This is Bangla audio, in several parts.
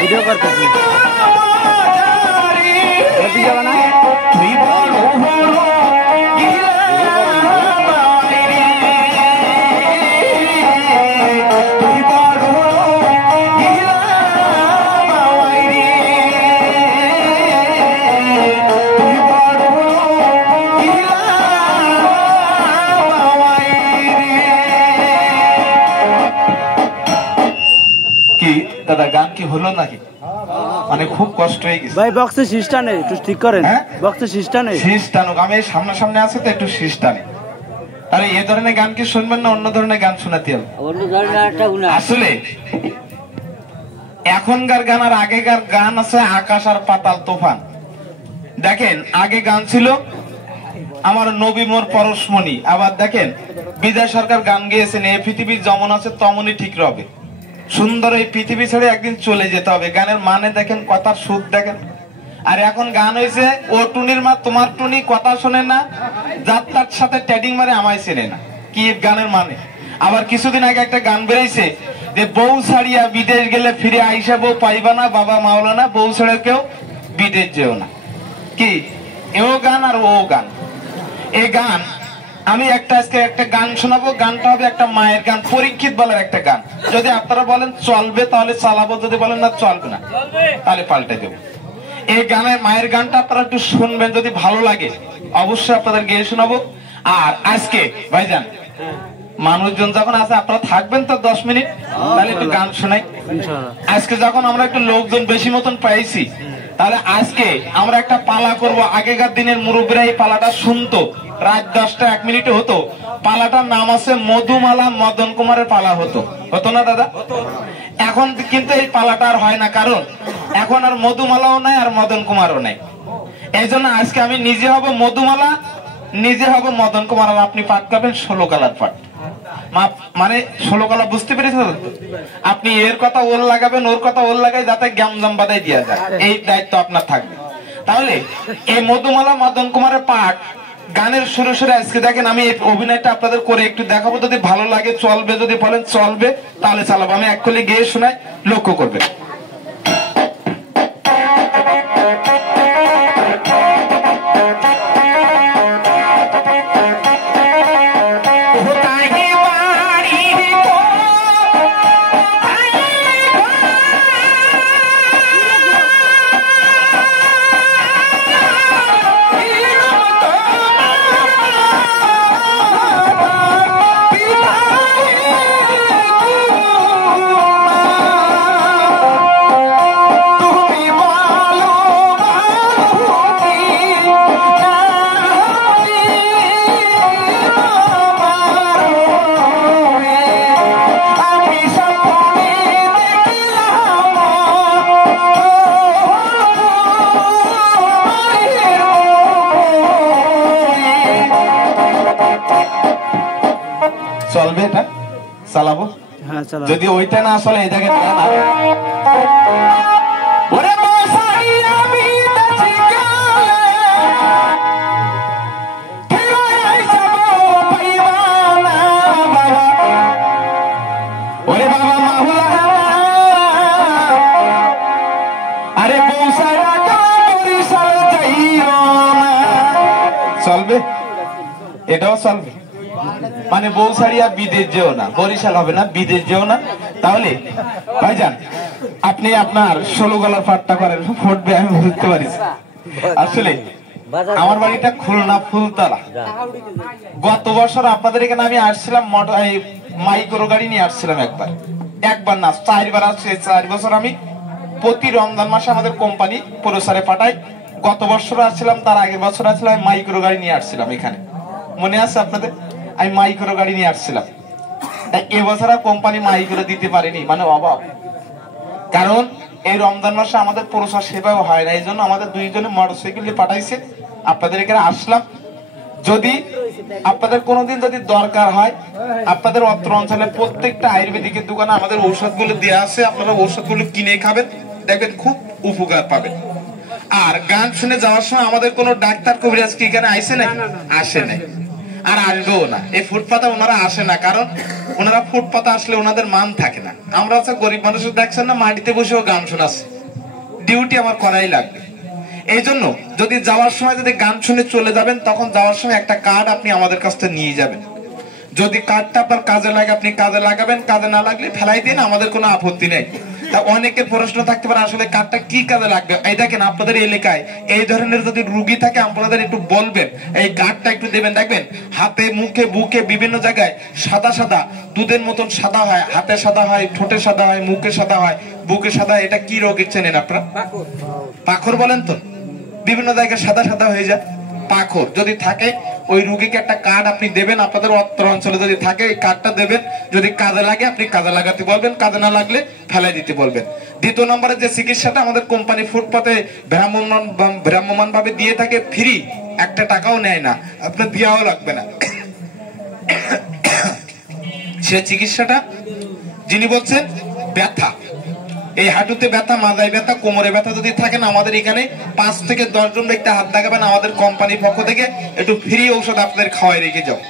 ভিডিও করতেছি দাদা গান কি হলো নাকি? মানে খুব কষ্ট হয়ে গেছে ভাই। বক্সে শীষটা নেই, একটু ঠিক করেন। বক্সে শীষটা নেই, শীষ টানুক। আমি সামনে আছে তো একটু শীষ টানি। আরে এই ধরনের গান কি শুনবেন না অন্য ধরনের গান শোনাতে হবে? আসলে এখনকার গান আর আগেকার গান আছে আকাশ আর পাতাল তুফান। দেখেন আগে গান ছিল আমার নবী মোর পরশমণি, আবার দেখেন বিজয় সরকার গান গেয়েছেন এই পৃথিবী যেমন আছে তেমনই ঠিক রবে। সুন্দর এই পৃথিবী ছেড়ে একদিন চলে যেতে হবে। গানের মানে দেখেন, কথার সুর দেখেন। আর এখন গান হয়েছে ও টুনির মা তোমার টুনি কথা শোনে না, যাত্রার সাথে ট্যাডিং মারে আমায় চেনে না। কি গানের মানে? আবার কিছুদিন আগে একটা গান বেরিয়েছে যে বউ ছাড়িয়া বিদেশ গেলে ফিরে আইসা বউ পাইবা না, বাবা মাওলানা বউ ছেড়ে কেউ বিদেশ যেও না। কি এও গান আর ও গান। এই গান আমি আজকে একটা গান শোনাবো। গানটা হবে একটা মায়ের গান, পরীক্ষিত বলার একটা গান। যদি আপনারা বলেন চলবে তাহলে চালাবো, যদি বলেন না চলবে না তাহলে পাল্টে দেবো। এই গানের মায়ের গানটা আপনারা একটু শুনবেন, যদি ভালো লাগে অবশ্যই আপনাদের গিয়ে শোনাবো। আর আজকে ভাইজান মানুষজন যখন আছে আপনারা থাকবেন তো 10 মিনিট, তাহলে একটু গান শোনাই। আজকে যখন আমরা একটু লোকজন বেশি মতন পাইছি, তাহলে আজকে আমরা একটা পালা করব। আগেকার দিনের মুরব্বীরা এই পালাটা শুনতো, রাত 10টা 1 মিনিটে হতো। পালাটার নাম আছে মধুমালা মদন কুমারের পালা। হতো না দাদা? এখন কিন্তু এই পালাটা আর হয় না, কারণ এখন আর মধুমালাও নাই আর মদন কুমারও নাই। এই জন্য আজকে আমি নিজে হব মধুমালা, নিজে হব মদন কুমার, আর আপনি পাঠ করবেন 16 কালার পাঠ। মানে 16 কালা বুঝতে পেরেছেন? আপনি এর কথা ওর লাগাবেন, ওর কথা ওর লাগাই, যাতে গ্যামজাম বাদাই দিয়া যায়, এই দায়িত্ব আপনার থাকবে। তাহলে এই মধুমালা মদন কুমারের পাঠ গানের সুরে সুরে আজকে দেখেন আমি এই অভিনয়টা আপনাদের করে একটু দেখাবো। যদি ভালো লাগে চলবে, যদি বলেন চলবে তাহলে চালাবো। আমি একচুয়ালি গিয়ে শোনাই, লক্ষ্য করবেন। চলবে এটা? চালাবো? হ্যাঁ চালাবো। যদি ওইটা না আসলে এই জায়গায় চলবে, এটাও চলবে। মানে বউ ছাড়িয়া বিদেশ যেও না, বরিশাল হবে না, বিদেশ যেও না। তাহলে ভাইজান আপনি আপনার 16 গলার পাঠটা করেন, ফুটবে আমি বুঝতে পারি। আসলে আমার বাড়িটা খুলনা ফুলতলা। গত বছর আপনাদের এখানে আমি আসছিলাম, মাইক্রো গাড়ি নিয়ে আসছিলাম। একবার না 4 বার আসছে। 4 বছর আমি প্রতি রমজান মাসে আমাদের কোম্পানি পুরস্কারে পাঠাই। গত বছর আসছিলাম, তার আগের বছর আসছিলাম, আমি মাইক্রো গাড়ি নিয়ে আসছিলাম এখানে। মনে আছে আপনাদের? আমি মাইক্রো গাড়ি নিয়ে আসছিলাম। এবছর আর কোম্পানি মাইক্রো দিতে পারেনি, মানে অভাব। কারণ এই রমজান মাসে আমাদের পুরস্কার সেবাও হয় না, এই জন্য আমাদের 2 জনে মোটরসাইকেল দিয়ে পাঠাইছে। আপনাদের এখানে আসলাম। যদি আপনাদের কোনোদিন যদি দরকার হয়, আপনাদের অত্র অঞ্চলে প্রত্যেকটা আয়ুর্বেদিকের দোকানে আমাদের ঔষধগুলো দেওয়া আছে, আপনারা ঔষধগুলো কিনে খাবেন, দেখবেন খুব উপকার পাবেন। আর গান শুনে যাওয়ার সময় আমাদের কোনো ডাক্তার কবিরাজ কি এখানে আইসে নাই? আসে নাই। আর আসবেও না। এই ফুটপাতে ওনারা আসে না, কারণ ওনারা ফুটপাতে আসলে ওনাদের মান থাকে না। আমরা হচ্ছে গরিব মানুষের দেখছেন না, মাটিতে বসেও গান শোনাচ্ছে, ডিউটি আমার করাই লাগবে। এই জন্য যদি যাওয়ার সময় যদি গান শুনে চলে যাবেন, তখন যাওয়ার সময় একটা কার্ড আপনি আমাদের কাছ থেকে নিয়ে যাবেন। যদি কার্ডটা আপনার কাজে লাগে আপনি কাজে লাগাবেন, কাজে না লাগলে ফেলাই দিন, আমাদের কোনো আপত্তি নেই। তা অনেকের প্রশ্ন থাকতে পারে আসলে কার্ডটা কি কাজে লাগবে। এই দেখেন আপনাদের এলাকায় এই ধরনের যদি রুগী থাকে আপনাদের একটু বলবেন, এই কার্ডটা একটু দেবেন। দেখবেন হাতে মুখে বুকে বিভিন্ন জায়গায় সাদা সাদা দুধের মতন সাদা হয়, হাতে সাদা হয়, ঠোঁটে সাদা হয়, মুখে সাদা হয়, বুকে সাদা। এটা কি রোগের চেনেন আপনারা? পাখর বলেন তো, বিভিন্ন জায়গায় সাদা সাদা হয়ে যায় পাখর। যদি থাকে ওই রুগীকে একটা কার্ড আপনি দেবেন, আপনাদের উত্তর অঞ্চলে যদি থাকে এই কার্ডটা দেবেন। যদি কাজে লাগে আপনি কাজে লাগাতে বলবেন, কাজে না লাগলে ফেলাই দিতে বলবেন। দ্বিতীয় নম্বরে যে চিকিৎসাটা আমাদের কোম্পানি ফুটপাতে ভ্রাম্যমান ভাবে দিয়ে থাকে, ফ্রি, একটা টাকাও নেয় না, আপনার দেওয়াও লাগবে না। সে চিকিৎসাটা যিনি বলছেন ব্যথা, এই হাঁটুতে ব্যথা, মাথায় ব্যথা, কোমরে ব্যথা যদি থাকে না, আমাদের এখানে 5 থেকে 10 জন ব্যক্তি হাত লাগাবেন, আমাদের কোম্পানির পক্ষ থেকে একটু ফ্রি ঔষধ আপনাদের খাওয়াই রেখে যাও।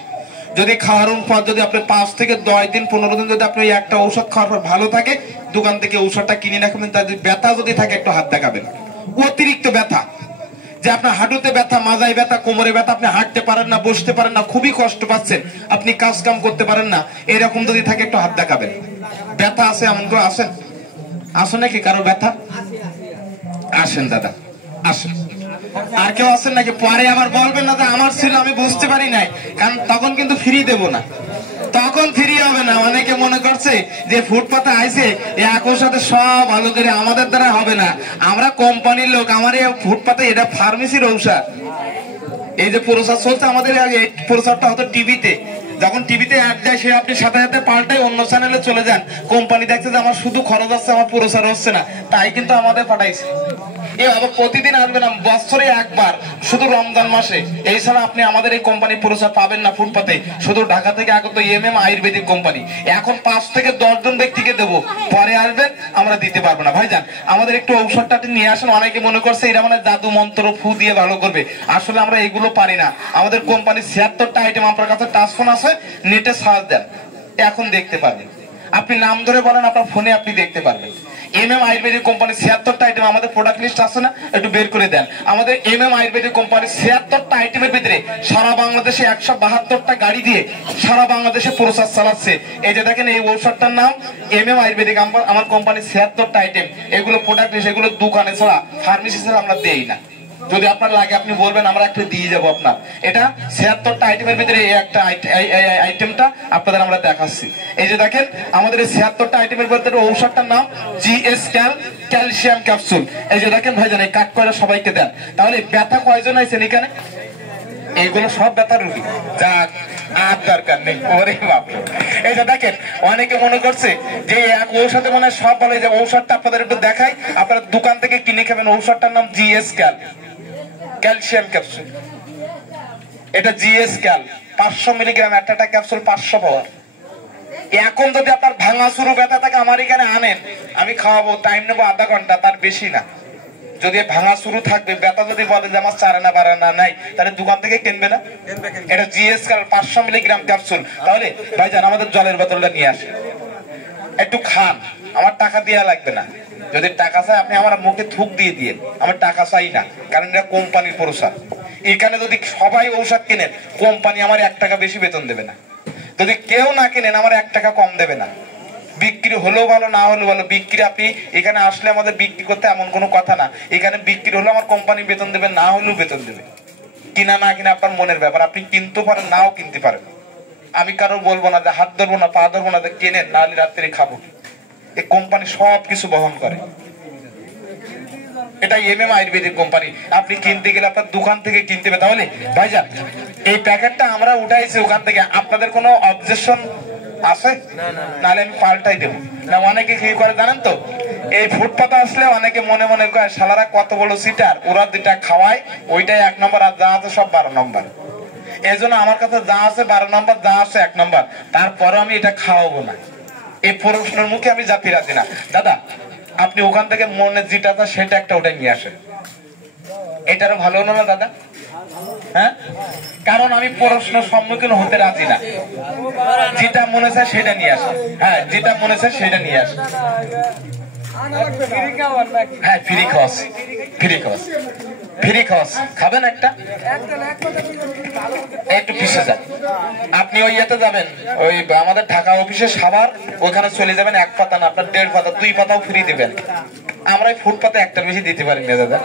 যদি খাওয়ানোর পর যদি আপনি 5 থেকে 10 দিন 15 দিন যদি আপনি একটা ঔষধ খাওয়ার পর ভালো থাকে, দোকান থেকে ঔষধটা কিনে রাখবেন। তার ব্যথা যদি থাকে একটু হাত দেখাবেন। অতিরিক্ত ব্যথা, যে আপনার হাঁটুতে ব্যথা, মাথায় ব্যথা, কোমরে ব্যথা, আপনি হাঁটতে পারেন না, বসতে পারেন না, খুবই কষ্ট পাচ্ছেন, আপনি কাজ কাম করতে পারেন না, এরকম যদি থাকে একটু হাত দেখাবেন। ব্যথা আছে এমন কেউ আসেন? আসেন নাকি কারো ব্যথা? আসেন দাদা, আসেন। আর কেউ আসেন নাকি? পরে আবার বলবেন না যে আমার ছিল আমি বুঝতে পারি নাই, কারণ তখন কিন্তু ফ্রি দেব না, তখন ফ্রি হবে না। অনেকে মনে করছে যে ফুটপাতে আইছে একর সাথে সব ভালো করে, আমাদের দ্বারা হবে না, আমরা কোম্পানির লোক, আমার এই ফুটপাতে এটা ফার্মেসির ঔষধ। এই যে প্রচার চলছে আমাদের, এই প্রচারটা হতো টিভিতে, যখন টিভিতে অ্যাড দেয় সে আপনি সাথে সাথে পাল্টাই অন্য চ্যানেলে চলে যান। কোম্পানি দেখছে যে আমার শুধু খরচ হচ্ছে, আমার প্রচার হচ্ছে না, তাই কিন্তু আমাদের পাঠাইছে। এভাবে প্রতিদিন আসবে না, বছরে একবার, শুধু রমজান মাসে। এই ছাড়া আপনি আমাদের এই কোম্পানি প্রচার পাবেন না ফুটপাতে। শুধু ঢাকা থেকে আগত এমএম আয়ুর্বেদিক কোম্পানি। এখন 5 থেকে 10 জন ব্যক্তিকে দেবো, পরে আসবেন, আমরা দিতে পারবো না। ভাইজান আমাদের একটু ঔষধটা নিয়ে আসেন। অনেকে মনে করছে এরা মানে জাদু মন্ত্র ফু দিয়ে ভালো করবে, আসলে আমরা এগুলো পারি না। আমাদের কোম্পানির 76টা আইটেম আপনার কাছে টাচফোন আছে, নেটে সার্চ দেন, এখন দেখতে পারবেন। আপনি নাম ধরে বলেন, আপনার ফোনে আপনি দেখতে পারবেন। এমএম আয়ুর্বেদিক কোম্পানির 76টা আইটেম, আমাদের প্রোডাক্ট লিস্ট আছে না, একটু বের করে দেন। আমাদের এমএম আয়ুর্বেদিক কোম্পানির 76টা আইটেমের ভিতরে সারা বাংলাদেশে 172টা গাড়ি দিয়ে সারা বাংলাদেশে প্রচার চালাচ্ছে। এই যে দেখেন এই ঔষধটার নাম এমএম আয়ুর্বেদিক, আমার কোম্পানির 76টা আইটেম, এগুলো প্রোডাক্ট লিস্ট, এগুলো দোকানে ছাড়া, ফার্মেসি ছাড়া আমরা দেই না। যদি আপনার লাগে আপনি বলবেন, আমরা একটা দিয়ে যাবো আপনার। এটা 76টা আইটেমের ভিতরে এই একটা আইটেমটা আপনাদের আমরা দেখাচ্ছি। এই যে দেখেন আমাদের এই 76টা আইটেমের ভিতরে ঔষধটার নাম জিএস ক্যালসিয়াম ক্যাপসুল। এই যে দেখেন ভাইজান, এই কাট করে সবাইকে দেন। তাহলে ব্যথা কয়জন আইছেন এখানে? এইগুলো সব ব্যথা রোগী, যাক আর দরকার নেই। ওরে বাপ, এই যে দেখেন অনেকে মনে করছে যে এক ঔষধে মনে হয় সব বলে। যে ঔষধটা আপনাদের একটু দেখাই, আপনারা দোকান থেকে কিনে খাবেন। ঔষধটার নাম জিএস ক্যালসিয়াম ক্যাপসুল। এটা জিএস ক্যাল 500 মিলিগ্রাম, একটা ক্যাপসুল 500 পাওয়ার। এখন যদি আপনার ভাঙা শুরু ব্যথা থাকে আমার এখানে আনেন, আমি খাওয়াবো, টাইম নেবো আধা ঘন্টা, তার বেশি না। যদি ভাঙা শুরু থাকবে, ব্যথা যদি বলে যে আমার চারে না বাড়ে না নাই, তাহলে দোকান থেকে কিনবে না। এটা জিএস ক্যাল 500 মিলিগ্রাম ক্যাপসুল। তাহলে ভাইজান আমাদের জলের বোতলটা নিয়ে আসে, একটু খান, আমার টাকা দেওয়া লাগবে না। যদি টাকা চাই আপনি আমার মুখে থুক দিয়ে দিয়ে, আমার টাকা চাই না, কারণ এটা কোম্পানির প্রচার। এখানে যদি সবাই ঔষধ কেনেন, কোম্পানি আমার 1 টাকা বেশি বেতন দেবে না। যদি কেউ না কেনেন, আমার 1 টাকা কম দেবে না। বিক্রি হলেও ভালো, না হলেও ভালো। বিক্রি আপনি এখানে আসলে আমাদের বিক্রি করতে এমন কোনো কথা না। এখানে বিক্রি হলেও আমার কোম্পানি বেতন দেবে, না হলেও বেতন দেবে। কিনা না কিনা আপনার মনের ব্যাপার, আপনি কিনতে পারেন, নাও কিনতে পারেন। আমি কারো বলবো না যে হাত ধরবো না, পা ধরবো না, যে কেনেন, না হলে রাত্রে খাবো। এই কোম্পানি সব কিছু বহন করে। এটা এমএম আয়ুর্বেদিক কোম্পানি। আপনি কিনতে গেলে আপনার দোকান থেকে কিনতে হবে। তাহলে ভাইজান এই প্যাকেটটা আমরা উঠাইছি ওখান থেকে, আপনাদের কোনো অবজেকশন আছে? নাহলে আমি পাল্টাই দেবো না। অনেকে কি করে জানেন তো, এই ফুটপাতে আসলে অনেকে মনে মনে করে শালারা কত বড় সিটার, ওরা যেটা খাওয়ায় ওইটাই 1 নম্বর, আর যা আছে সব 12 নম্বর। এই জন্য আমার কাছে যা আছে 12 নম্বর, যা আছে 1 নম্বর, তারপরে আমি এটা খাওয়াবো না। এই প্রশ্নের মুখে আমি জাতি রাজি না। দাদা আপনি ওখান থেকে মনে যেটা আছে সেটা একটা ওটা নিয়ে আসেন। এটারও ভালো হলো না দাদা? হ্যাঁ, কারণ আমি প্রশ্ন সম্মুখীন হতে রাজি না। যেটা মনে চায় সেটা নিয়ে আসে। হ্যাঁ, যেটা মনে চায় সেটা নিয়ে আসে। হ্যাঁ, ফ্রি খরচ, ফ্রি খরচ, ফ্রি খরচ খাবেন একটা, একটু পিছিয়ে যান। আপনি ওই ইয়েতে যাবেন, ওই আমাদের ঢাকা অফিসে সাভার, ওখানে চলে যাবেন। 1 পাতা না, আপনার 1.5 পাতা 2 পাতাও ফ্রি দিবেন। আমরা ফুটপাতে একটার বেশি দিতে পারি না দাদা।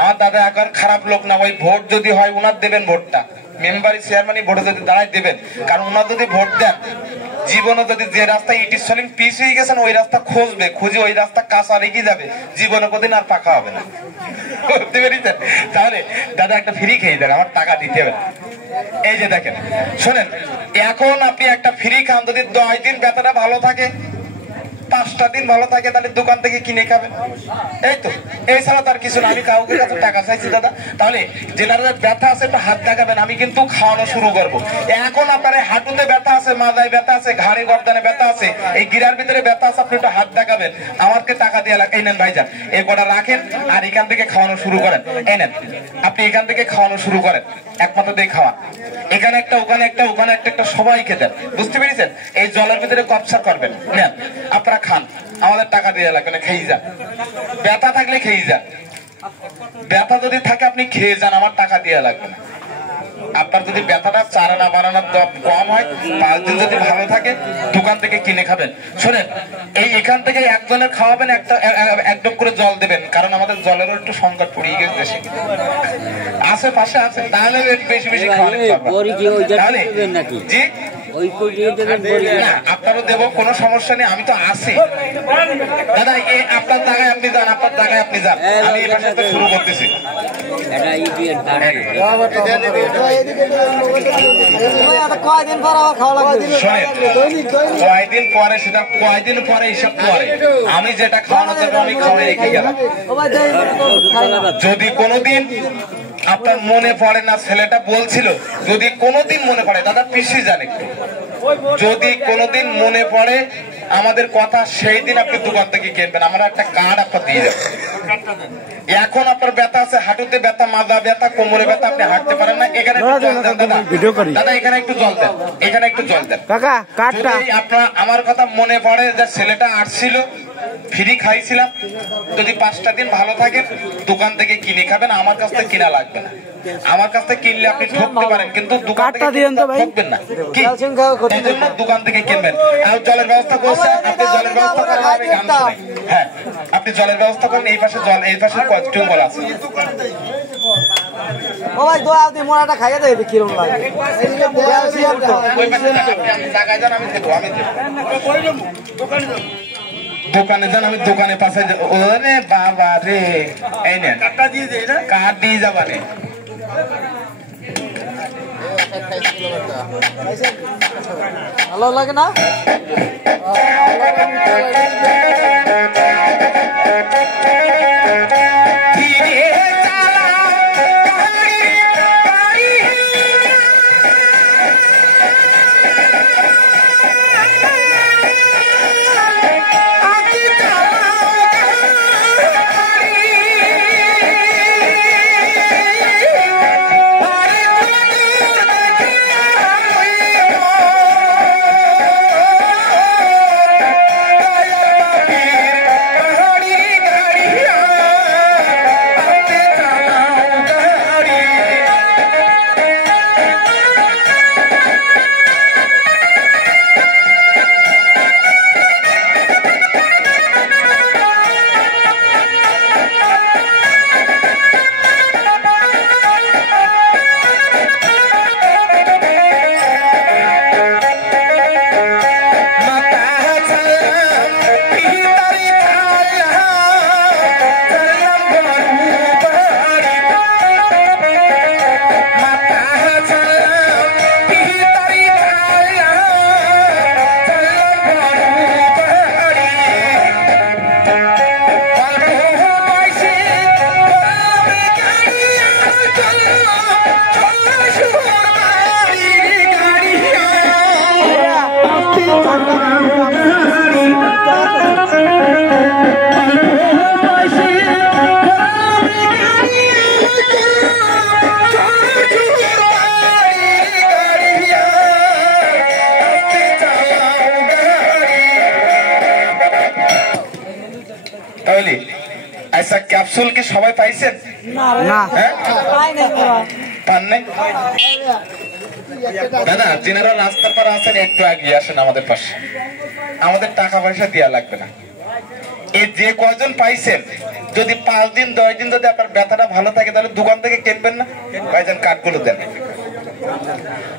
আমার দাদা একবার খারাপ লোক না, ওই ভোট যদি হয় উনার দেবেন ভোটটা, মেম্বারি চেয়ারম্যানই ভোটে যদি দাঁড়াই দেবেন। কারণ উনার যদি ভোট দেন, জীবনে যদি যে রাস্তায় ইটিস সলিং পিস হয়ে গেছেন ওই রাস্তা খুঁজবে, খুঁজে ওই রাস্তা কাঁচা রেখে যাবে, জীবনে কোনদিন আর পাকা হবে না। বুঝতে পেরেছেন? তাহলে দাদা একটা ফ্রি খেয়ে দেন, আমার টাকা দিতে হবে না। এই যে দেখেন, শোনেন, এখন আপনি একটা ফ্রি খান, যদি 10 দিন ব্যথাটা ভালো থাকে, 5টা দিন ভালো থাকে, তাহলে দোকান থেকে কিনে খাবেন। এই তো, এছাড়া তার কিছু না। আমি কাউকে কাছে টাকা চাইছি দাদা? তাহলে যেনার ব্যথা আছে একটু হাত দেখাবেন, আমি কিন্তু খাওয়ানো শুরু করবো। এখন আপনার হাঁটুতে ব্যথা আছে, মাথায় ব্যথা আছে, ঘাড়ে গর্দানে ব্যথা আছে, এই গিরার ভিতরে ব্যথা আছে, আপনি একটু হাত দেখাবেন, আমাকে টাকা দিয়ে এই নেন ভাইজান, এই কটা রাখেন আর এখান থেকে খাওয়ানো শুরু করেন। এই নেন, আপনি এখান থেকে খাওয়ানো শুরু করেন, একমাত্র দিয়ে খাওয়ান। এখানে একটা, ওখানে একটা, ওখানে একটা, একটা সবাইকে দেন। বুঝতে পেরেছেন? এই জলের ভিতরে কপসার করবেন, নেন আপনারা খান, আমাদের টাকা দিয়ে লাগবে না, খেয়ে যান। ব্যথা থাকলে খেয়ে যান, ব্যথা যদি থাকে আপনি খেয়ে যান, আমার টাকা দিয়ে লাগবে না। আপনার যদি ব্যথাটা চারানা বানানোর কম হয়, 5 দিন যদি ভালো থাকে, দোকান থেকে কিনে খাবেন। শোনেন, এই এখান থেকে একজনের খাওয়াবেন, এক ডোক করে জল দেবেন, কারণ আমাদের জলেরও একটু সংকট পড়িয়ে গেছে, আশেপাশে আছে, তাহলে বেশি বেশি খাওয়ানো। তাহলে জি আপনারও দেবো, কোনো সমস্যা নেই, আমি তো আছি দাদা। আপনার জায়গায় আপনি যান, আপনার জায়গায় আপনি যান, আমি এবার সাথে শুরু করতেছি। কয়দিন পরে সেটা, কয়দিন পরে হিসাব পরে, আমি যেটা খাওয়ানো যাবে আমি খাওয়াই রেখে গেলাম। যদি কোনোদিন আপনার মনে পড়ে না, ছেলেটা বলছিল, যদি কোনোদিন মনে পড়ে, দাদা পিছিয়ে যান একটু, যদি কোনোদিন মনে পড়ে আমাদের কথা, সেই দিন আপনি দোকান থেকে কিনবেন, আমরা একটা কার্ড আপনার দিয়ে যাবো। এখন আপনার ব্যথা আছে, হাঁটুতে ব্যথা, মাজা ব্যথা, কোমরে ব্যথা, আপনি হাঁটতে পারেন না, এখানে একটু জল দেন দাদা, এখানে একটু জল দেন, এখানে একটু জল দেন। যদি আপনার আমার কথা মনে পড়ে যে ছেলেটা আসছিল, ফ্রি খাইছিলাম, যদি 5টা দিন ভালো থাকেন, দোকান থেকে কিনে খাবেন, আমার কাছ থেকে কিনা লাগবে না। আমার কাছ থেকে কিনলে আপনি ঠকতে পারেন, কিন্তু দোকান থেকে ঠকবেন না। কি এই জন্য দোকান থেকে কিনবেন। আর জলের ব্যবস্থা করছে, আপনি জলের ব্যবস্থা করেন, আমি গান শুনি। হ্যাঁ, আপনি জলের ব্যবস্থা করেন, এই পাশে জল, এই পাশে টিউবওয়েল আছে। ও ভাই দোয়া দি মোড়াটা খাইয়ে দেবে কিরম লাগে। ওই পাশে আপনি জায়গায় যান, আমি দেবো, আমি দেবো। দোকানে যান, আমি দোকানে পাশে। ওরে বাবা রে, এই নেন কার্ড দিয়ে যাবানে। ভালো লাগে না? আচ্ছা ক্যাপসুল কি সবাই পাইছেন? না হ্যাঁ পাই নাই তোরা। পান নাই? দাদা যিনারা রাস্তার পার আছেন একটু এগিয়ে আসেন আমাদের পাশে, আমাদের টাকা পয়সা দেওয়া লাগবে না। এই যে কয়জন পাইছেন, যদি 5 দিন 10 দিন যদি আপনার ব্যথাটা ভালো থাকে তাহলে দোকান থেকে কিনবেন না? ভাইজান কার্ডগুলো দেন।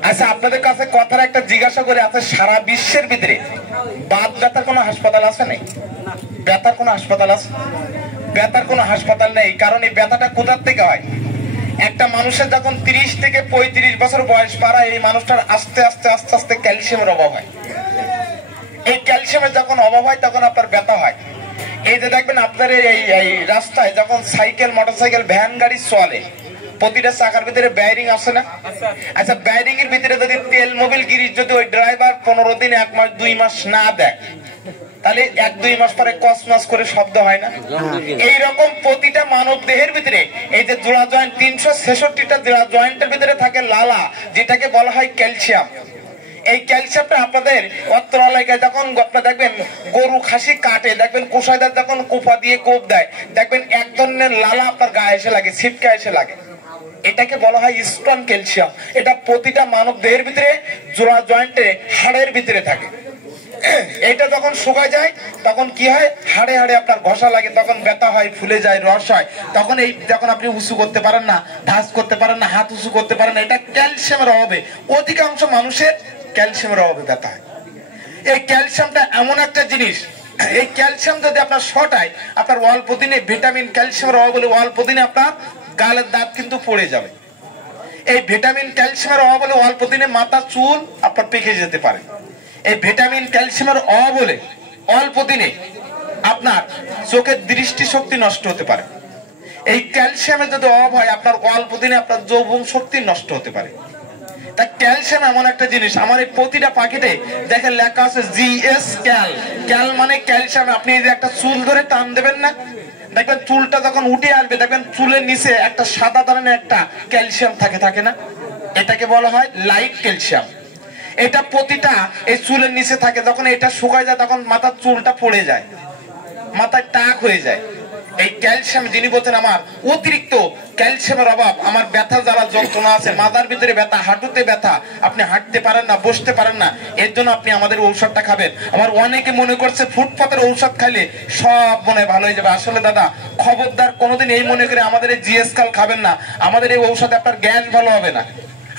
আচ্ছা আপনাদের কাছে কথার একটা জিজ্ঞাসা করে, আছে সারা বিশ্বের ভিতরে বাত ব্যথার কোনো হাসপাতাল আছে নাই? ব্যথার কোনো হাসপাতাল আছে? ব্যথার কোনো হাসপাতাল নেই। কারণ এই ব্যথাটা কোথার থেকে হয়? একটা মানুষের যখন 30 থেকে 35 বছর বয়স পাড়ায়, এই মানুষটার আস্তে আস্তে আস্তে আস্তে ক্যালসিয়ামের অভাব হয়। এই ক্যালসিয়ামের যখন অভাব হয় তখন আপনার ব্যথা হয়। এই যে দেখবেন আপনার এই রাস্তায় যখন সাইকেল, মোটরসাইকেল, ভ্যান গাড়ি চলে, প্রতিটা চাকার ভিতরে ব্যারিং আছে না? আচ্ছা ব্যারিং এর ভিতরে যদি তেল মোবিল গিরিশ যদি ওই ড্রাইভার 15 দিন 1 মাস 2 মাস না দেয়, তাহলে 1-2 মাস পরে কসমস করে শব্দ হয় না? এইরকম প্রতিটা মানব দেহের ভিতরে এই যে জোড়া জয়েন্ট, 366টা জোড়া জয়েন্টের ভিতরে থাকে লালা, যেটাকে বলা হয় ক্যালসিয়াম। এই ক্যালসিয়ামটা আপনাদের অত্র এলাকায় যখন আপনারা দেখবেন গরু খাসি কাটে, দেখবেন কোষাইদার যখন কোপা দিয়ে কোপ দেয়, দেখবেন এক ধরনের লালা আপনার গায়ে এসে লাগে, ছিটকা এসে লাগে। এটাকে বলা হয় স্টোন ক্যালসিয়াম। এটা প্রতিটা মানব দেহের ভিতরে জোড়া জয়েন্টে হাড়ের ভিতরে থাকে। এটা যখন শুকায় যায় তখন কি হয়, হাড়ে হাড়ে আপনার ঘষা লাগে, তখন ব্যথা হয়, ফুলে যায়, রস হয়। তখন এই যখন আপনি উঁচু করতে পারেন না, ধাস করতে পারেন না, হাত উঁচু করতে পারেন না, এটা ক্যালসিয়ামের অভাবে, অধিকাংশ মানুষের ক্যালসিয়ামের অভাবে ব্যথা হয়। এই ক্যালসিয়ামটা এমন একটা জিনিস, এই ক্যালসিয়াম যদি আপনার শর্ট হয়, আপনার অল্প দিনে ভিটামিন ক্যালসিয়ামের অভাব হলে অল্প দিনে আপনার গালের দাঁত কিন্তু পড়ে যাবে। এই ভিটামিন ক্যালসিয়ামের অভাব হলে অল্প দিনে মাথা চুল আপনার পেকে যেতে পারে। এই ভিটামিন ক্যালসিয়ামের অভাব হলে অল্প দিনে আপনার চোখের দৃষ্টিশক্তি নষ্ট হতে পারে। এই ক্যালসিয়ামের যদি অভাব হয়, আপনার অল্প দিনে আপনার যৌবন শক্তি নষ্ট হতে পারে। তা ক্যালসিয়াম এমন একটা জিনিস, আমার এই প্রতিটা প্যাকেটে দেখেন লেখা আছে জিএস ক্যাল। ক্যাল মানে ক্যালসিয়াম। আপনি এই যে একটা চুল ধরে টান দেবেন না, দেখবেন চুলটা যখন উঠে আসবে, দেখবেন চুলের নিচে একটা সাদা ধরনের একটা ক্যালসিয়াম থাকে না? এটাকে বলা হয় লাইট ক্যালসিয়াম। এটা প্রতিটা এই চুলের নিচে থাকে। যখন এটা শুকায় যায় তখন মাথার চুলটা পড়ে যায়, মাথায় টাক হয়ে যায়। এই ক্যালসিয়াম যিনি বলছেন আমার অতিরিক্ত ক্যালসিয়ামের অভাব, আমার ব্যথা যারা যন্ত্রণা আছে, মাথার ভিতরে ব্যথা, হাঁটুতে ব্যথা, আপনি হাঁটতে পারেন না, বসতে পারেন না, এর জন্য আপনি আমাদের ঔষধটা খাবেন। আমার অনেকে মনে করছে ফুটপাতের ঔষধ খাইলে সব মনে ভালো হয়ে যাবে। আসলে দাদা খবরদার কোনোদিন এই মনে করে আমাদের এই জিএস কাল খাবেন না। আমাদের এই ঔষধে আপনার গ্যাস ভালো হবে না,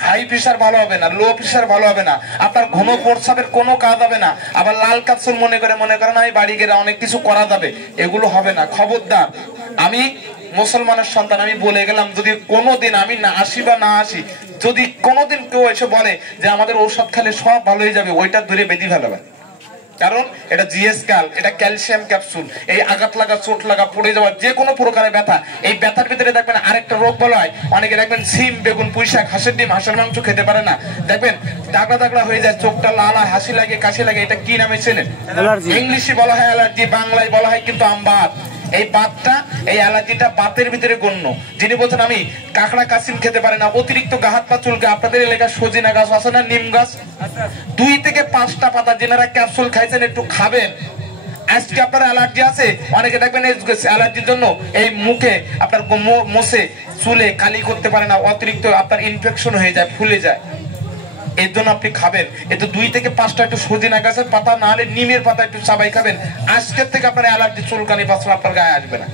হাই প্রেসার ভালো হবে না, লো প্রেসার ভালো হবে না, আপনার ঘন প্রস্রাবের কোনো কাজ হবে না। আবার লাল ক্যাপসুল মনে করেন আমি বাড়ি গেলে অনেক কিছু করা যাবে, এগুলো হবে না। খবরদার, আমি মুসলমানের সন্তান, আমি বলে গেলাম, যদি কোনোদিন আমি না আসি বা না আসি, যদি কোনোদিন কেউ এসে বলে যে আমাদের ঔষধ খেলে সব ভালো হয়ে যাবে, ওইটা ধরে বেঁধে ফেলাবে। কারণ এটা জিএস কাল, এটা ক্যালসিয়াম ক্যাপসুল। এই আঘাত লাগা, চোট লাগা, পড়ে যাওয়া, যে কোনো প্রকারের ব্যথা, এই ব্যথার ভিতরে দেখবেন আরেকটা রোগ বলা হয়, অনেকে দেখবেন সিম, বেগুন, পুঁই শাক, হাঁসের ডিম, হাঁসের মাংস খেতে পারে না, দেখবেন দাগড়া দাগড়া হয়ে যায়, চোখটা লাল হয়, হাসি লাগে, কাশি লাগে। এটা কি নামে চেনেন? ইংলিশে বলা হয় অ্যালার্জি, বাংলায় বলা হয় কিন্তু আমবাত। এই বাতটা, এই অ্যালার্জিটা বাতের ভিতরে গণ্য। যিনি বলছেন আমি কাঁকড়া কাসিম খেতে পারে না, অতিরিক্ত গাহাত পা চুলকে, আপনাদের এলাকায় সজিনা গাছ আছে না, নিম গাছ, 2 থেকে 5টা পাতা যেনারা ক্যাপসুল খাইছেন একটু খাবেন। আজকে আপনার অ্যালার্জি আছে, অনেকে দেখবেন এই অ্যালার্জির জন্য এই মুখে আপনার মোছে চুলে কালি করতে পারে না, অতিরিক্ত আপনার ইনফেকশন হয়ে যায়, ফুলে যায়। এর জন্য আপনি খাবেন একটু 2 থেকে 5টা একটু সজিনা গাছের পাতা, না হলে নিমের পাতা একটু চাবাই খাবেন। আজকের থেকে আপনার অ্যালার্জি, চুলকানি, পাঁচল আপনার গায়ে আসবে না।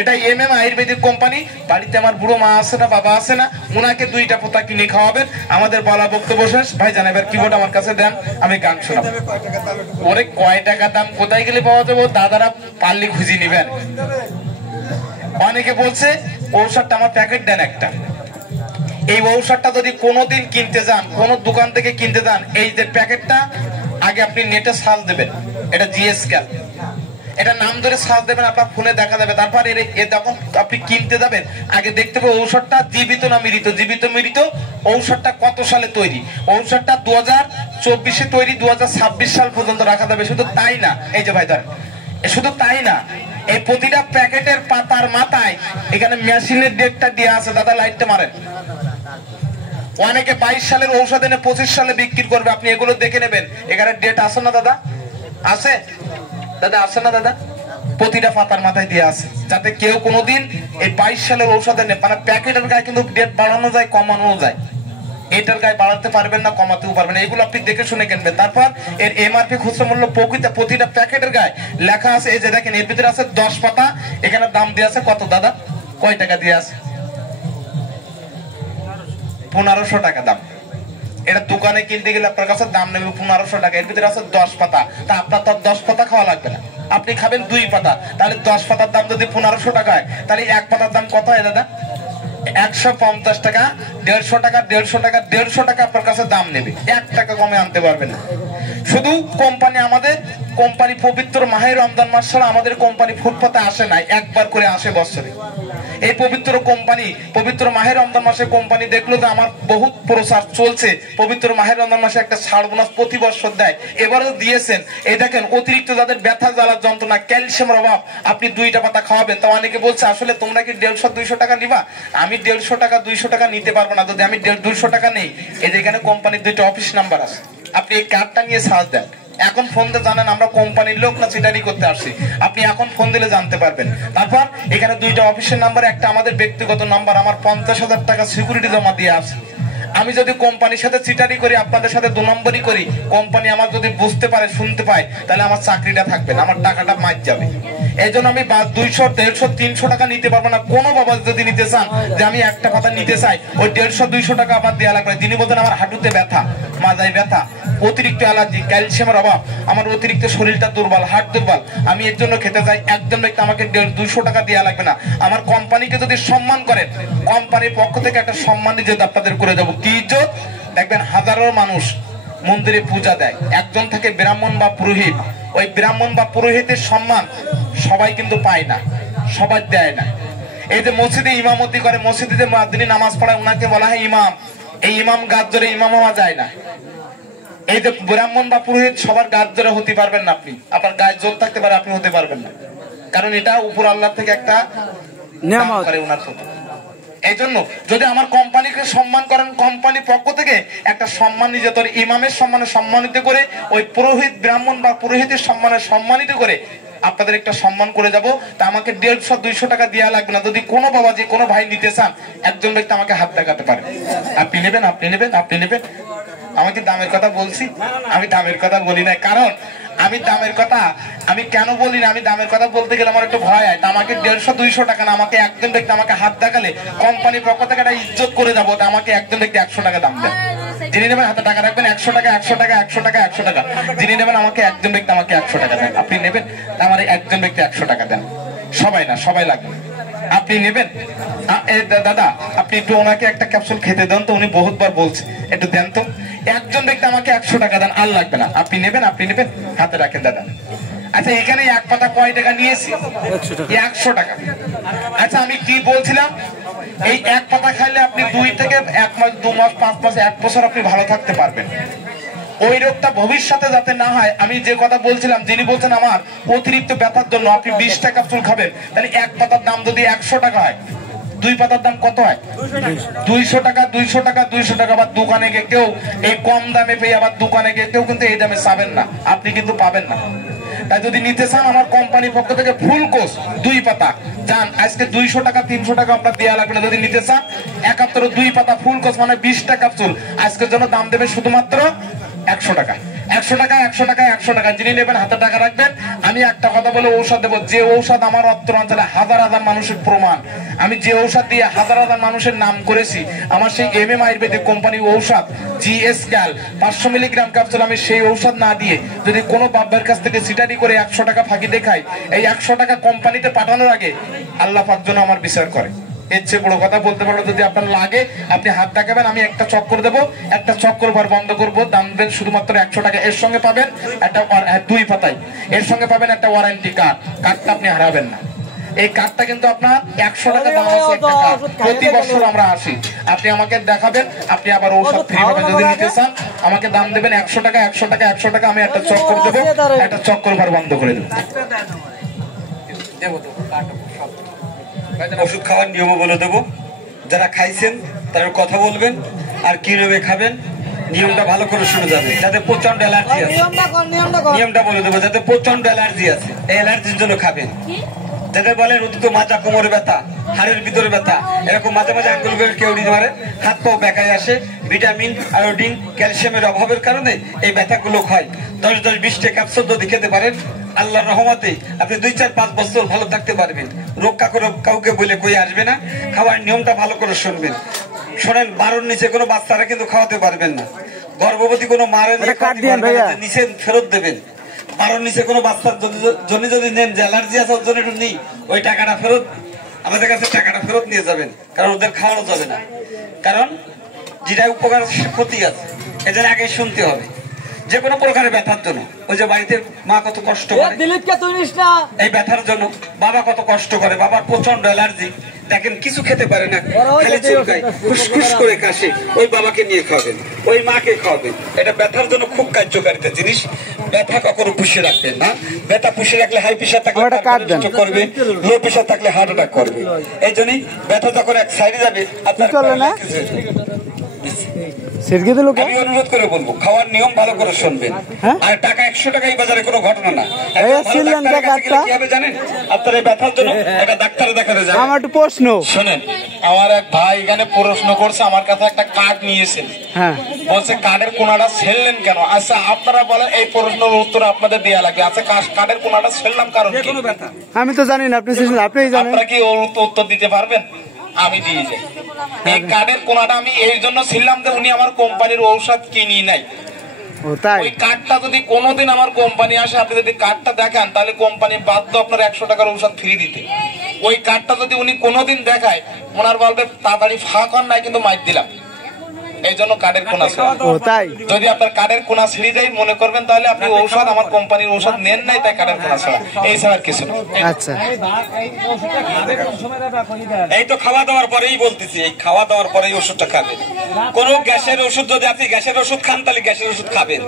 এটা এমএম আয়ুর্বেদিক কোম্পানি। বাড়িতে আমার বুড়ো মা আছে না, বাবা আছে না, ওনাকে 2টা পোতা কিনে খাওয়াবেন। আমাদের বলা বক্তব্য শেষ। ভাই জান এবার কিবোর্ড আমার কাছে দেন, আমি গান শোনাবো। ওরে কয় টাকা দাম, কোথায় গেলে পাওয়া যাবে, দাদারা পারলে খুঁজে নিবেন। অনেকে বলছে ঔষধটা আমার প্যাকেট দেন একটা। এই ঔষধটা যদি কোনোদিন কিনতে যান, কোন দোকান থেকে কিনতে যান, এই যে প্যাকেটটা আগে আপনি নেটে সার্চ দেবেন, এটা জিএস ক্যাল, এটা নাম ধরে সার্চ দেবেন, আপনার ফোনে দেখা যাবে। তারপর যখন আপনি কিনতে যাবেন আগে দেখতে হবে ঔষধটা জীবিত না মৃত। জীবিত মৃত ঔষধটা কত সালে তৈরি, ঔষধটা 2024-এ তৈরি, 2026 সাল পর্যন্ত রাখা যাবে। শুধু তাই না, এই যে ভাই ধরেন, শুধু তাই না, এই প্রতিটা প্যাকেটের পাতার মাথায় এখানে মেশিনের ডেটটা দেওয়া আছে। দাদা লাইটটা মারেন। অনেকে 22 সালের ঔষধ এনে 25 সালে বিক্রি করবে, আপনি এগুলো দেখে নেবেন। এখানে ডেট আছে না দাদা? আছে দাদা, আছে না দাদা? প্রতিটা পাতার মাথায় দিয়ে আছে, যাতে কেউ কোনোদিন এই 22 সালের ঔষধের মানে প্যাকেটের গায়ে কিন্তু ডেট বাড়ানো যায় কমানো যায়, এটার গায়ে বাড়াতে পারবেন না কমাতেও পারবেন না, এগুলো আপনি দেখে শুনে কিনবেন। তারপর এর এমআরপি খুচরা মূল্য প্রতিটা প্যাকেটের গায়ে লেখা আছে, এই যে দেখেন এর ভিতরে আছে 10 পাতা, এখানে দাম দিয়ে আছে কত দাদা, কয় টাকা দিয়ে আছে? 1500 টাকা দাম। এটা দোকানে কিনতে গেলে আপনার কাছে দাম নেবে 1500 টাকা, এর ভিতরে আছে 10 পাতা, তা আপনার তো 10 পাতা খাওয়া লাগবে না, আপনি খাবেন 2 পাতা, তাহলে 10 পাতার দাম যদি 1500 টাকা হয়, তাহলে এক পাতার দাম কত হয় দাদা? 150 টাকা, 150 টাকা, 150 টাকা, 150 টাকা আপনার কাছে দাম নেবে, 1 টাকা কমে আনতে পারবেন না। শুধু কোম্পানি, আমাদের কোম্পানি পবিত্র মাহে রমজান মাস ছাড়া আমাদের কোম্পানি ফুটপাতে আসে না, একবার করে আসে বছরে। এই পবিত্র কোম্পানি পবিত্র মাহে রমজান মাসে কোম্পানি দেখলো যে আমার বহুত প্রচার চলছে, পবিত্র মাহে রমজান মাসে একটা ছাড় বোনাস প্রতি বছর দেয়, এবারও দিয়েছেন। এই দেখেন অতিরিক্ত যাদের ব্যথা জ্বালার যন্ত্রণা, ক্যালসিয়ামের অভাব, আপনি 2টা পাতা খাওয়াবেন। তো অনেকে বলছে আসলে তোমরা কি 150-200 টাকা নিবা? আমি 150 টাকা 200 টাকা নিতে পারবো না, যদি আমি 200 টাকা নেই। এই যে এখানে কোম্পানির 2টা অফিস নাম্বার আছে, আপনি এই কার্ডটা নিয়ে সার্চ দেন। এখন ফোন দিয়ে জানেন আমরা কোম্পানির লোক না চিটারি করতে আসছি, আপনি এখন ফোন দিলে জানতে পারবেন। তারপর এখানে 2টা অফিসের নাম্বার, একটা আমাদের ব্যক্তিগত নাম্বার, আমার 50,000 টাকা সিকিউরিটি জমা দিয়ে আছে। আমি যদি কোম্পানির সাথে চিটারি করি, আপনাদের সাথে 2 নম্বরই করি, কোম্পানি আমার যদি বুঝতে পারে শুনতে পায়, তাহলে আমার চাকরিটা থাকবে না, আমার টাকাটা মার যাবে। এই জন্য আমি 200, 150, 300 টাকা নিতে পারবো না। কোনো বাবা যদি নিতে চান যে আমি একটা পাতা নিতে চাই, ওই 150, 200 টাকা আমার দেওয়া লাগবে। যিনি বলতেন আমার হাঁটুতে ব্যথা, মাথায় ব্যথা, অতিরিক্ত অ্যালার্জি, ক্যালসিয়ামের অভাব, আমার অতিরিক্ত শরীরটা দুর্বল, হার্ট দুর্বল, আমি এর জন্য খেতে চাই, একজন ব্যক্তি আমাকে 200 টাকা দেওয়া লাগবে না। আমার কোম্পানিকে যদি সম্মান করেন, কোম্পানির পক্ষ থেকে একটা সম্মান ইজ্জত আপনাদের করে যাবো। কি ইজ্জত? দেখবেন হাজারো মানুষ মন্দিরে পূজা দেয়, একজন থাকে ব্রাহ্মণ বা পুরোহিত, ওই ব্রাহ্মণ বা পুরোহিতের সম্মান সবাই কিন্তু পায় না, সবাই দেয় না। এই যে মসজিদে ইমামতি করে, মসজিদে যে মুয়াজ্জিন নামাজ পড়ায়, ওনাকে বলা হয় ইমাম। এই ইমাম গাছ ধরে ইমাম হওয়া যায় না। এই যে ব্রাহ্মণ বা পুরোহিত সবার গাছ ধরে হতে পারবেন না, আপনি আপনার গায়ে জোর থাকতে পারে, আপনি হতে পারবেন না, কারণ এটা উপর আল্লাহ থেকে একটা নিয়ামত করে ওনার প্রতি। এই জন্য যদি আমার কোম্পানিকে সম্মান করেন, কোম্পানির পক্ষ থেকে একটা সম্মান নিজের ইমামের সম্মানে সম্মানিত করে, ওই পুরোহিত ব্রাহ্মণ বা পুরোহিতের সম্মানে সম্মানিত করে আপনাদের একটা সম্মান করে যাব। তা আমাকে 150, 200 টাকা দেওয়া লাগবে না। যদি কোনো বাবা যে কোনো ভাই নিতে চান, একজন ব্যক্তি আমাকে হাত দেখাতে পারে, আপনি নেবেন, আপনি নেবেন, আপনি নেবেন। আমাকে দামের কথা বলছি, আমি দামের কথা বলি না, কারণ আমি দামের কথা আমি কেন বলি না, আমি দামের কথা বলতে গেলে আমার একটু ভয় হয়। আমাকে 150, 200 টাকা না, আমাকে একজন ব্যক্তি আমাকে হাত দেখালে কোম্পানির পক্ষ থেকে একটা ইজ্জত করে যাবো। আমাকে একজন ব্যক্তি 100 টাকা দাম দেন, যিনি নেবেন হাতে টাকা রাখবেন, 100 টাকা, 100 টাকা, 100 টাকা, 100 টাকা। যিনি নেবেন আমাকে একজন ব্যক্তি আমাকে 100 টাকা দেন, আপনি নেবেন, আমার একজন ব্যক্তি 100 টাকা দেন। সবাই না, সবাই লাগবে, আপনি নেবেন। দাদা আপনি একটু ওনাকে একটা ক্যাপসুল খেতে দেন তো, উনি বহুতবার বলছে, একটু দেন তো। একজন ব্যক্তি আমাকে 100 টাকা দেন, আর লাগবে না, আপনি নেবেন, আপনি নেবেন, হাতে রাখেন দাদা। আচ্ছা এখানে এক পাতা কয় টাকা নিয়েছি? 100 টাকা। আচ্ছা আমি কি বলছিলাম, এই এক পাতা খাইলে আপনি 2 থেকে 1 মাস, 2 মাস, 5 মাস, 1 বছর আপনি ভালো থাকতে পারবেন। ওই রোগটা ভবিষ্যতে যাতে না হয়, আমি যে কথা বলছিলাম, যিনি বলছেন আমার অতিরিক্ত ব্যথার জন্য আপনি 20টা ক্যাপসুল খাবেন, তাহলে এক পাতার দাম যদি 100 টাকা হয়, 2 পাতার দাম কত হয়? 200 টাকা, 200 টাকা, 200 টাকা। আবার দোকানে গিয়ে কেউ এই কম দামে পেয়ে আবার দোকানে গিয়ে কেউ কিন্তু এই দামে পাবেন না, আপনি কিন্তু পাবেন না। তাই যদি নিতে চান আমার কোম্পানির পক্ষ থেকে ফুল কোর্স 2 পাতা যান, আজকে 200 টাকা, 300 টাকা আপনার দেওয়া লাগবে না। যদি নিতে চান 71 2 পাতা ফুল কোর্স মানে 20টা ক্যাপসুল, আজকের জন্য দাম দেবে শুধুমাত্র 100 টাকা। 100 টাকা, 100 টাকা, 100 টাকা। যিনি নেবেন হাতে টাকা রাখবেন। আমি একটা কথা বলে ঔষধ দেবো, যে ঔষধ আমার অত্র অঞ্চলে হাজার হাজার মানুষের প্রমাণ, আমি যে ঔষধ দিয়ে হাজার হাজার মানুষের নাম করেছি, আমার সেই MM আয়ুর্বেদিক কোম্পানি ঔষধ GS ক্যাল 500 মিলিগ্রাম ক্যাপসুল, আমি সেই ঔষধ না দিয়ে যদি কোনো বাবার কাছ থেকে সিটারি করে 100 টাকা ফাঁকি দেখাই, এই 100 টাকা কোম্পানিতে পাঠানোর আগে আল্লাহ পাক যেন আমার বিচার করে। এর চেয়ে বড় কথা বলতে পারো, যদি আপনার লাগে আপনি হাত দেখাবেন, আমি একটা চক্কর দেবো, একটা চক্কর বার বন্ধ করবো, দাম দেবেন শুধুমাত্র 100 টাকা। এর সঙ্গে পাবেন একটা 2 পাতায়, এর সঙ্গে পাবেন একটা ওয়ারেন্টি কার্ড, কার্ডটা আপনি হারাবেন না। এই কার্ডটা কিন্তু আপনার 100 টাকা দাম আছে, একটা কার্ড, প্রতি বছর আমরা আসি, আপনি আমাকে দেখাবেন, আপনি আবার ঔষধ ফ্রি পাবেন। যদি নিতে চান আমাকে দাম দেবেন 100 টাকা, 100 টাকা, 100 টাকা। আমি একটা চক্কর দেবো, একটা চক্কর বার বন্ধ করে দেবো। ওষুধ খাওয়ার নিয়ম বলে দেবো, যারা খাইছেন তারা কথা বলবেন, আর কিভাবে খাবেন নিয়মটা ভালো করে শুনে যাবে। যাতে প্রচন্ড অ্যালার্জি আছে, নিয়মটা বলে দেবো। যাতে প্রচন্ড অ্যালার্জি আছে, এই অ্যালার্জির জন্য খাবেন। যাদের বলে রুদ্র মাজা, কোমরে ব্যথা, হাড়ের ভিতরে ব্যথা, এরকম মাঝে মাঝে আঙ্গুল কেউ নিতে পারে, হাত পাও বেঁকায় আসে, ভিটামিন, আয়োডিন, ক্যালসিয়ামের অভাবের কারণে এই ব্যথাগুলো হয়। 10-20 ক্যাপসুল যদি খেতে পারেন, আল্লাহর রহমতে আপনি 2-4-5 বছর ভালো থাকতে পারবেন। রক্ষা করে কাউকে বলে কই আসবে না। খাওয়ার নিয়মটা ভালো করে শুনবেন। শোনেন, 12-র নিচে কোনো বাচ্চারা কিন্তু খাওয়াতে পারবেন না। গর্ভবতী কোনো মারের নিচে ফেরত দেবেন। 12-র নিচে কোনো বাচ্চার জন্য যদি নেন যে অ্যালার্জি আছে ওর জন্য একটু নেই, ওই টাকাটা ফেরত আমাদের কাছে টাকাটা ফেরত নিয়ে যাবেন। কারণ ওদের খাওয়ানো যাবে না, কারণ যেটা উপকার ক্ষতি আছে, এদের আগে শুনতে হবে। যে কোনো প্রকারের ব্যথার জন্য, ওই যে বাড়িতে মা কত কষ্ট করে এই ব্যথার জন্য, বাবা কত কষ্ট করে, বাবার প্রচন্ড অ্যালার্জি, দেখেন কিছু খেতে পারে না, খালি চুলকায়, খুশখুশ করে কাশে, ওই বাবাকে নিয়ে খাওয়াবেন, ওই মাকে খাওয়াবেন। এটা ব্যথার জন্য খুব কার্যকারিতা জিনিস। ব্যথা কখনো পুষে রাখবেন না। ব্যথা পুষে রাখলে হাই প্রেশার থাকলে করবে, লো প্রেশার থাকলে হার্ট অ্যাটাক করবে। এই জন্যই ব্যথা যখন এক সাইডে যাবে আপনার আমি অনুরোধ করে বলবো, খাওয়ার নিয়ম ভালো করে শুনবেন। আর টাকা 100 টাকা এই বাজারে কোনো ঘটনা না। কিভাবে জানেন? আপনার এই ব্যথার জন্য একটা ডাক্তারে দেখাতে যাবেন। আমার একটু প্রশ্ন শোনেন, আমার এক ভাই এখানে প্রশ্ন করছে, আমার কাছে একটা কার্ড নিয়েছেন, বলছে কার্ডের কোনাটা ছেড়লেন কেন? আচ্ছা আপনারা বলেন, এই প্রশ্নের উত্তর আপনাদের দেওয়া লাগবে। আচ্ছা কার্ডের কোনাটা ছেড়লাম কারণ কি? আমি তো জানি না, আপনিই জানেন। আপনারা কি ওর উত্তর দিতে পারবেন? আমি দিয়ে যাই। এই কার্ডের কোনাটা আমি এই জন্য ছিলাম যে উনি আমার কোম্পানির ঔষধ কিনি নাই। ওই কার্ডটা যদি কোনোদিন আমার কোম্পানি আসে, আপনি যদি কার্ডটা দেখান, তাহলে কোম্পানি বাধ্য আপনার 100 টাকার ঔষধ ফ্রি দিতে। ওই কার্ডটা যদি উনি কোনোদিন দেখায়, ওনার বলবে তাড়াতাড়ি ফাঁক হন নাই কিন্তু মাইর দিলাম। এই জন্য কার্ডের কোনা যদি আপনার কার্ডের কোনা ছিঁড়ে যায়, মনে করবেন তাহলে আপনি ঔষধ আমার কোম্পানির ঔষধ নেন নাই, তাই কার্ডের কোনা ছাড়া, এই ছাড়া কিছু না। আচ্ছা, এই তো খাওয়া দাওয়ার পরেই বলতেছি, এই খাওয়া দাওয়ার পরেই ওষুধটা খাবেন। কোন গ্যাসের ওষুধ যদি আপনি গ্যাসের ওষুধ খান, তাহলে গ্যাসের ওষুধ খাবেন।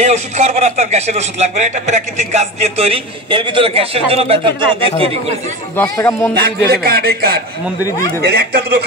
এই ওষুধ খাওয়ার পর আপনার গ্যাসের ওষুধ লাগবে না। এটা প্রাকৃতিক গাছ দিয়ে তৈরি, এর ভিতরে গ্যাসের জন্য ব্যথার জন্য দিয়ে তৈরি করে 10 টাকা মন্দিরে দিয়ে দেবেন। কার্ড, এই কার্ড মন্দিরে দিয়ে দেবেন। একটা দুটো